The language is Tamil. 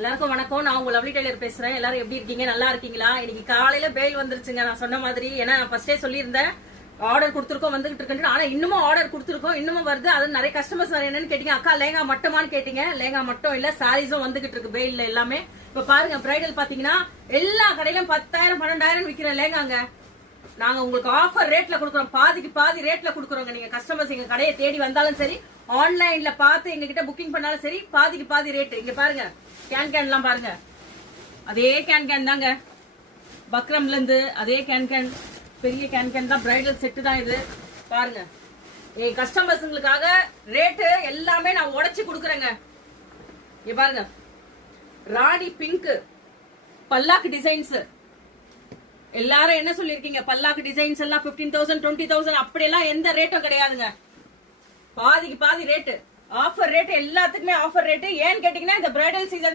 எல்லாருக்கும் வணக்கம். நான் உங்க லவ்லி டெய்லர் பேசுறேன். எல்லாரும் எப்படி இருக்கீங்க? நல்லா இருக்கீங்களா? இன்னைக்கு காலையில பெயில் வந்துருச்சுங்க. நான் சொன்ன மாதிரி, ஏன்னா ஃபர்ஸ்டே சொல்லியிருந்தேன் ஆர்டர் கொடுத்துருக்கோம், வந்துகிட்டு இருக்கு. ஆனா இன்னமும் ஆர்டர் கொடுத்துருக்கோம், இன்னமும் வருது. அது நிறைய கஸ்டமர்ஸ் என்னன்னு கேட்டீங்க. அக்கா லேங்கா மட்டுமான்னு கேட்டீங்க. லேங்கா மட்டும் இல்ல, சாரீஸும் வந்துகிட்டு இருக்கு பெயில்ல எல்லாமே. இப்ப பாருங்க, பிரைடல் பாத்தீங்கன்னா எல்லா கடையிலும் 10,000 12,000 விக்கிற லேங்காங்க. நாங்க உங்களுக்கு ஆஃபர் ரேட்ல கொடுக்குறோம், பாதிக்கு பாதி ரேட்ல கொடுக்குறோங்க. நீங்க கஸ்டமர்ஸ் எங்க கடையை தேடி வந்தாலும் சரி, ஆன்லைன்ல பார்த்து எங்க கிட்ட புக்கிங் பண்ணாலும் சரி, பாதிக்கு பாதி ரேட். இங்க பாருங்க, கேன் எல்லாம் பாருங்க, அதே கேன் தாங்க. பக்ரம்ல இருந்து அதே கேன், பெரிய கேன் தான். பிரைடல் செட்டு தான் இது. பாருங்க, என் கஸ்டமர்ஸுங்களுக்காக ரேட்டு எல்லாமே நான் உடைச்சு கொடுக்குறேங்க. இங்க பாருங்க, ராணி பிங்க் பல்லாக்கு டிசைன்ஸ். எல்லாரும் என்ன சொல்லிருக்கீங்க? பல்லாக்கு டிசைன்ஸ் எல்லாம் 15,000 20,000 அப்படியெல்லாம் எந்த ரேட்டும் கிடையாதுங்க. பாதிக்கு பாதி ரேட்டு, ஆஃபர் ரேட், எல்லாத்துக்குமே ஆஃபர் ரேட்டு. ஏன்னு கேட்டீங்கன்னா இந்த பிரைடல் சீசன்